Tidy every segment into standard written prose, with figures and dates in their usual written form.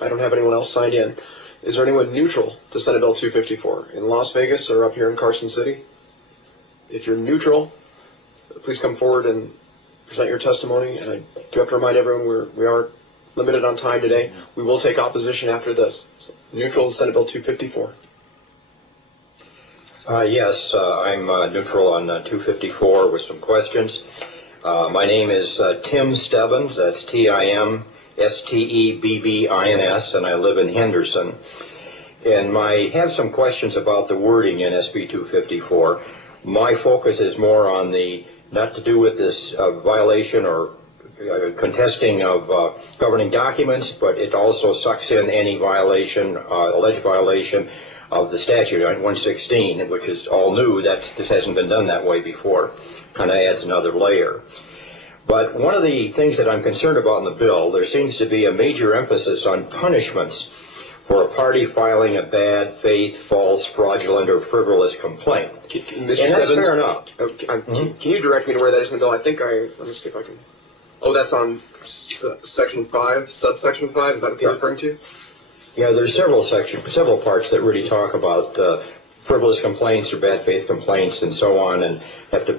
I don't have anyone else signed in. Is there anyone neutral to Senate Bill 254 in Las Vegas or up here in Carson City? If you're neutral, please come forward and present your testimony. And I do have to remind everyone we are limited on time today. We will take opposition after this. So, neutral to Senate Bill 254. Yes, I'm neutral on 254 with some questions. My name is Tim Stebbins. That's Timstebbins, and I live in Henderson. And I have some questions about the wording in SB 254. My focus is more on the, not to do with this violation or contesting of governing documents, but it also sucks in any violation, alleged violation of the statute on 116, which is all new. This hasn't been done that way before. Kind of adds another layer. But one of the things that I'm concerned about in the bill, there seems to be a major emphasis on punishments for a party filing a bad faith, false, fraudulent, or frivolous complaint. Mr. And that's Stebbins, fair enough. Can you direct me to where that is in the bill? I think let me see if I can. Oh, that's on section 5, subsection 5. Is that what you're referring to? Yeah, there's several parts that really talk about frivolous complaints or bad faith complaints and so on, and have to,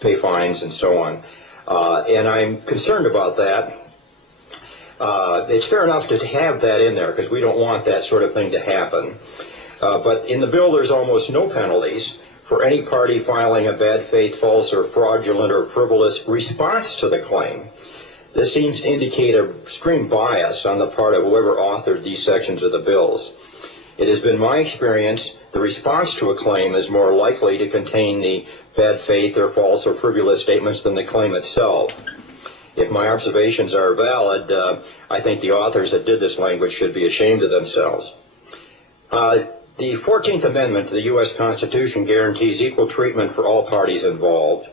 pay fines and so on. And I'm concerned about that. It's fair enough to have that in there because we don't want that sort of thing to happen. But in the bill, there's almost no penalties for any party filing a bad faith, false, or fraudulent, or frivolous response to the claim. This seems to indicate a extreme bias on the part of whoever authored these sections of the bills. It has been my experience the response to a claim is more likely to contain the bad faith or false or frivolous statements than the claim itself. If my observations are valid, I think the authors that did this language should be ashamed of themselves. The 14th Amendment to the U.S. Constitution guarantees equal treatment for all parties involved.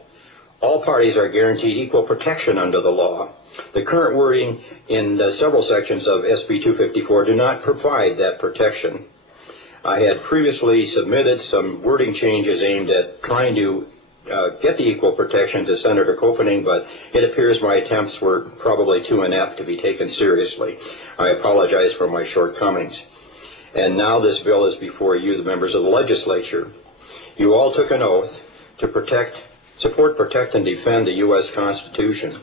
All parties are guaranteed equal protection under the law. The current wording in several sections of SB 254 do not provide that protection. I had previously submitted some wording changes aimed at trying to get the equal protection to Senator Koppening, but it appears my attempts were probably too inept to be taken seriously. I apologize for my shortcomings. And now this bill is before you, the members of the legislature. You all took an oath to support, protect, and defend the U.S. Constitution.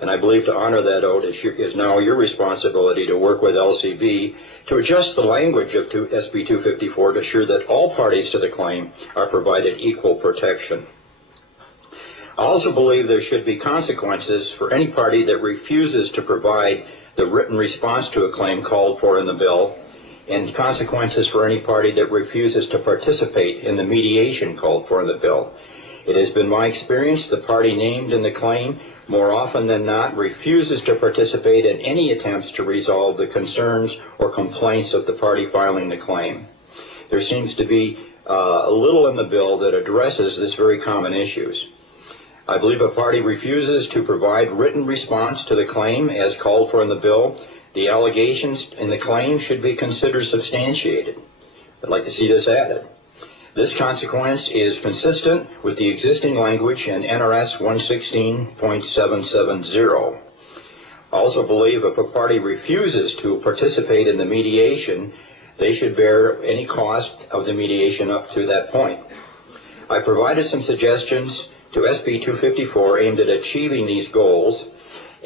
And I believe to honor that oath is now your responsibility to work with LCB to adjust the language of SB 254 to ensure that all parties to the claim are provided equal protection. I also believe there should be consequences for any party that refuses to provide the written response to a claim called for in the bill, and consequences for any party that refuses to participate in the mediation called for in the bill. It has been my experience the party named in the claim more often than not refuses to participate in any attempts to resolve the concerns or complaints of the party filing the claim. There seems to be a little in the bill that addresses this very common issues. I believe a party refuses to provide written response to the claim as called for in the bill. The allegations in the claim should be considered substantiated. I'd like to see this added. This consequence is consistent with the existing language in NRS 116.770. I also believe if a party refuses to participate in the mediation, they should bear any cost of the mediation up to that point. I provided some suggestions to SB 254 aimed at achieving these goals,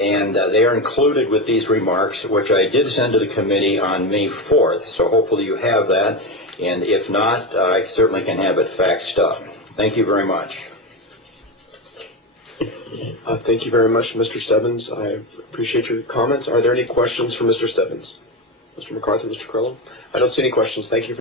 and they are included with these remarks, which I did send to the committee on May 4th, so hopefully you have that. And if not, I certainly can have it faxed up. Thank you very much. Thank you very much, Mr. Stebbins. I appreciate your comments. Are there any questions for Mr. Stebbins? Mr. McCarthy, Mr. Carrillo? I don't see any questions. Thank you.